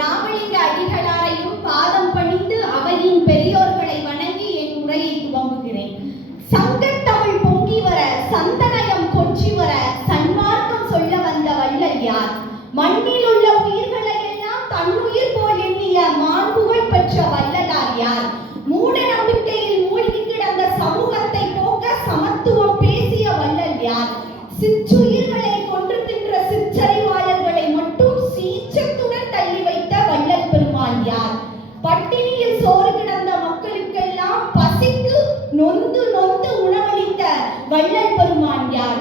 ராமலிங்க அடிகளாரையும் பாதம் பணிந்து அவையின் பெரியோர்களை வணங்கி என் உரையை துவங்குகிறேன். சங்கத்தமிழ் பொங்கி வர, சந்தனயம் கொஞ்சி வர, சன்மார்க்கம் சொல்ல வந்த வள்ளல் யார்? மண்ணில் உள்ள உயிர்களை எல்லாம் தன்னுயிர் போல் எண்ணிய மாண்புகள் பெற்ற வள்ளலார் யார்? மூட நம்பிக்கையில் மூழ்கி கிடந்த சமூகத்தை போக்க சமத்துவம் பேசிய வள்ளல் யார்? சிற்றுயிர்களை கொன்று தின்ற சிற்றறிவாளர்களை மட்டும் சீற்றத்துடன் தள்ளி வைத்த வள்ளல் பெருமான் யார்? பட்டினியில் சோறு கிடந்த மக்களுக்கெல்லாம் பசிக்கு நொந்து நொந்து உணவளித்த வள்ளல் பெருமான் யார்?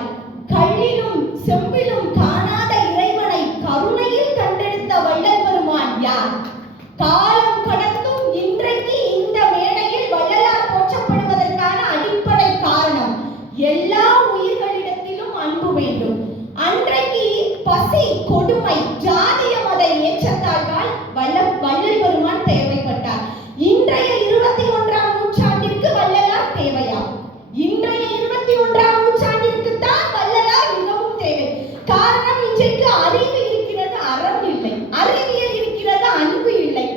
கல்லிலும் செம்பிலும் காணாத இறைவனை கருணையில் கண்டெடுத்த வள்ளல் பெருமான் யார்? காலம் கடந்தும் இன்றைக்கு இந்த மேடையில் வள்ளலார் போற்றப்படுவதற்கான அடிப்படை காரணம், எல்லா உயிர்களிடத்திலும் அன்பு வேண்டும். அன்றைக்கு பசி, கொடுமை, ஜாதிய மத ஏற்றத்தாழ்வால் வள்ளல் பெருமான் தேவைப்பட்டார். இன்றைய 21ஆம் நூற்றாண்டிற்கு வள்ளலார் தேவையா? இன்றைய 21ஆம் நூற்றாண்டிற்கு தான் வள்ளலார் மிகவும் தேவை. காரணம், இன்றைக்கு அறிவு இருக்கிறது, அறம் இல்லை. அறிவியல் இருக்கிறது, அன்பு இல்லை.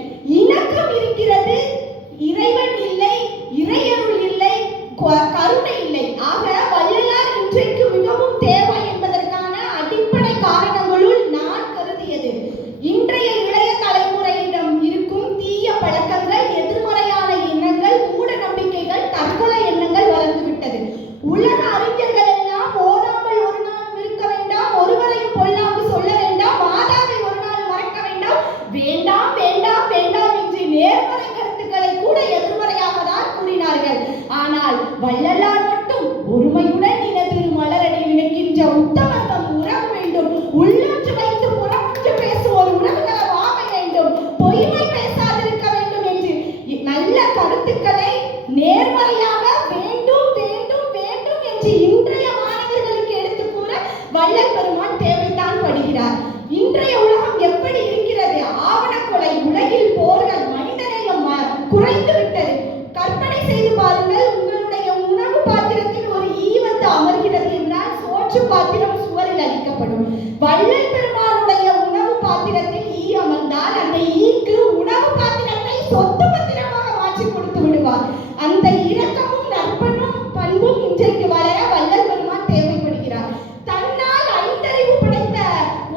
இணக்கம் இருக்கிறது, இறைவன் இல்லை, இறையருள் இல்லை, கருணை இல்லை. ஆக வள்ளலார் இன்றைக்கு மிகவும் தேவை என்பதற்கான அடிப்படை காரணங்களுள் நான் கருதியது, இன்றைய இளைய தலைமுறையிடம் இருக்கும் தீய பழக்கங்கள், எதிர்மறையான எண்ணங்கள், மூட நம்பிக்கைகள், தற்கொலை எண்ணங்கள் வளர்ந்துவிட்டது. உலக அறிஞர்கள் எல்லாம் ஓதாமல் ஒரு நாள் இருக்க வேண்டாம், ஒருவரையும் பொல்லாங்கு சொல்ல வேண்டாம், மாதாவை ஒரு நாள் மறக்க வேண்டாம், வேண்டாம் வேண்டாம் வேண்டாம் என்று நேர்மறை கருத்துக்களை கூட எதிர்மறையாக தான் கூறினார்கள். ஆனால் வள்ளலார் மட்டும் ஒருமையுடன் நினைத்து மலரடி நினைக்கின்ற உத்தமர்தம் உறவு வேண்டும், உள்ளொன்று வைத்து புறமுற்று பேசுவோர் உறவுகளை வாங்க வேண்டும், பொய்மை பேசாதிருக்க வேண்டும் என்று நல்ல கருத்துக்களை நேர்மறையாக வேண்டும் வேண்டும் வேண்டும் என்று இன்றைய மாணவர்களுக்கு எடுத்து கூற வள்ளல் பெருமான் தேவைத்தான் படுகிறார். இன்றைய உலகம் எப்படி இருக்கிறது? ஆவணக்கொலை, உலகில் போர்கள், மனிதநேயம் குறைந்து விட்டது. கற்பனை செய்து பாருங்கள், உங்களுடைய உணவு பாத்திரத்தில் ஒரு ஈ வந்து அமர்கிறது என்றால் சோற்று பாத்திரம் சுவரில் அளிக்கப்படும். வள்ளல் பெருமானுடைய உணவு பாத்திரத்தில் ஈ அமர்ந்தால் அந்த ஈக்கு உணவு பாத்திரத்தை சொத்து பத்திரமாக மாற்றி கொடுத்து விடுவார். அந்த இரக்கமும் நற்பண்பும் பண்பும் இன்றைக்கு வளர வள்ளல் பெருமான் தேவைப்படுகிறார். தன்னால் ஐந்தறிவு படைத்த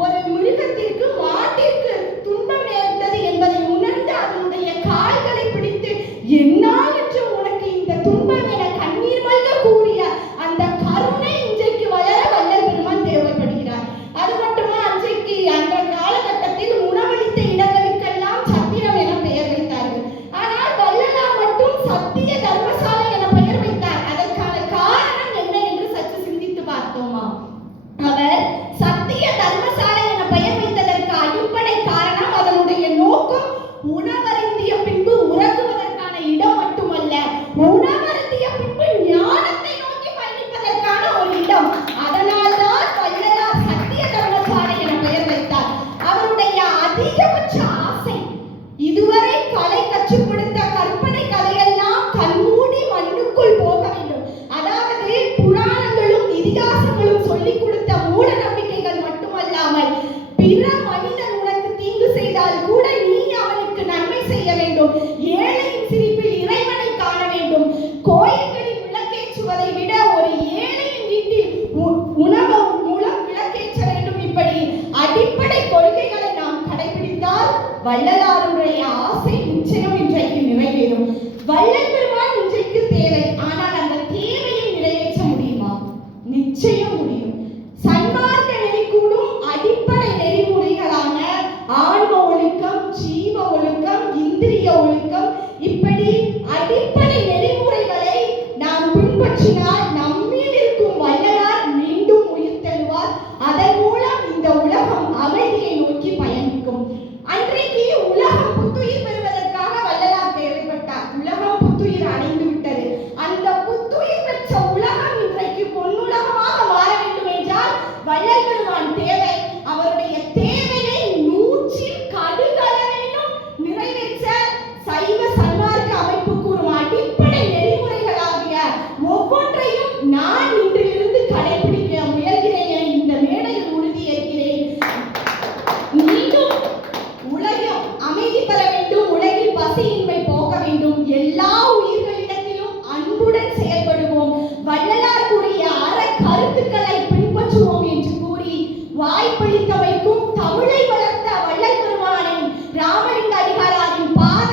ஒரு மிருகத்திற்கு, மாட்டிற்கு துன்பம் நேர்ந்தது என்பதை உணர்ந்து அதனுடைய கால்களை பிடித்து என்னால் உனக்கு இந்த துன்பம் என கண்ணீர் மல்க கூறிய அந்த கருணை இன்றைக்கு வளர வள்ளல் பெருமான் தேவைப்படுகிறார். அது மட்டுமா, அன்றைக்கு அந்த காலகட்டத்தில் உணவளித்த இடங்களுக்கெல்லாம் சத்திரம் என பெயர் வைத்தார்கள். ஆனால் வள்ளலார் மட்டும் சத்திய தர்மசாலை என பெயர் வைத்தார். அதற்கான காரணம் என்ன என்று சற்று சிந்தித்து பார்த்தோமா? அவர் சத்திய தர்மசாலை என பெயர் வைத்ததற்கு அடிப்படை காரணம், அதனுடைய நோக்கம் உணவருந்திய பின்பு உறங்குவதற்கான இடம் மட்டுமல்ல, உணவருந்திய பின்பு ஞானத்தை நோக்கி பயணிப்பதற்கான ஒரு இடம். அதனால்தான் வள்ளலார் சத்திய தர்மசாலை என பெயர் வைத்தார். அவருடைய அதிகபட்ச ஆசை, இதுவரை கலை கற்றுக் கொடுத்த கற்பனை கதையெல்லாம் கண்மூடி மண்ணுக்குள் போக வேண்டும். அதாவது புராணங்களும் இதிகாசங்களும் சொல்லிக் கொடுத்த மூட நம்பிக்கைகள் மட்டுமல்லாமல், பிற மனிதன் உனக்கு தீங்கு செய்தால் கூட நீ அவனுக்கு நன்மை செய்ய வேண்டும், ஏழையின் சிரிப்பில் இறைவனை காண வேண்டும், கோயில்களில் விளக்கேற்றுவதை விட ஒரு ஏழையின் வீட்டில் உணவு மூலம் விளக்கேற்ற வேண்டும். இப்படி அடிப்படை கொள்கைகளை நாம் கடைபிடித்தால் வள்ளலாருடைய ஆசை நிச்சயம் இன்றைக்கு நிறைவேறும். வள்ளல் பெருமான் இன்றைக்கு தேவை. ஆனால் அந்த தேவையை நிறைவேற்ற முடியுமா? நிச்சயம் முடியும். சன்மார்க்க நெறிக்கூடும் அடிப்படை நெறிமுறைகளான ஆன்ம ஒழுக்கம், ஜீவ ஒழுக்கம், இந்திரிய ஒழுக்கம், இப்படி அடிப்படை நெறிமுறைகளை நாம் பின்பற்றினால் நம்மில் இருக்கும் வள்ளலார் மீண்டும் உயிர் தருவார். அதன் மூலம் இந்த உலகம் அமைதியை நோக்கி பயணிக்கும். அன்றைக்கு உலகம் புத்துயிர் பெறுவதற்காக வள்ளலார் தேவைப்பட்டார். உலகம் புத்துயிர் அமைதி பெற வேண்டும், உலகில் பசியின்மை போக வேண்டும், எல்லா உயிர்களிடத்திலும் அன்புடன் செயல்படுவோம், வள்ளலார் கூறிய அற கருத்துக்களை பின்பற்றுவோம் என்று கூறி வாய்ப்பளித்த வைக்கும் தமிழை வளர்த்த வள்ளல் பெருமானின் ராமலிங்க அடிகளாரின் பாத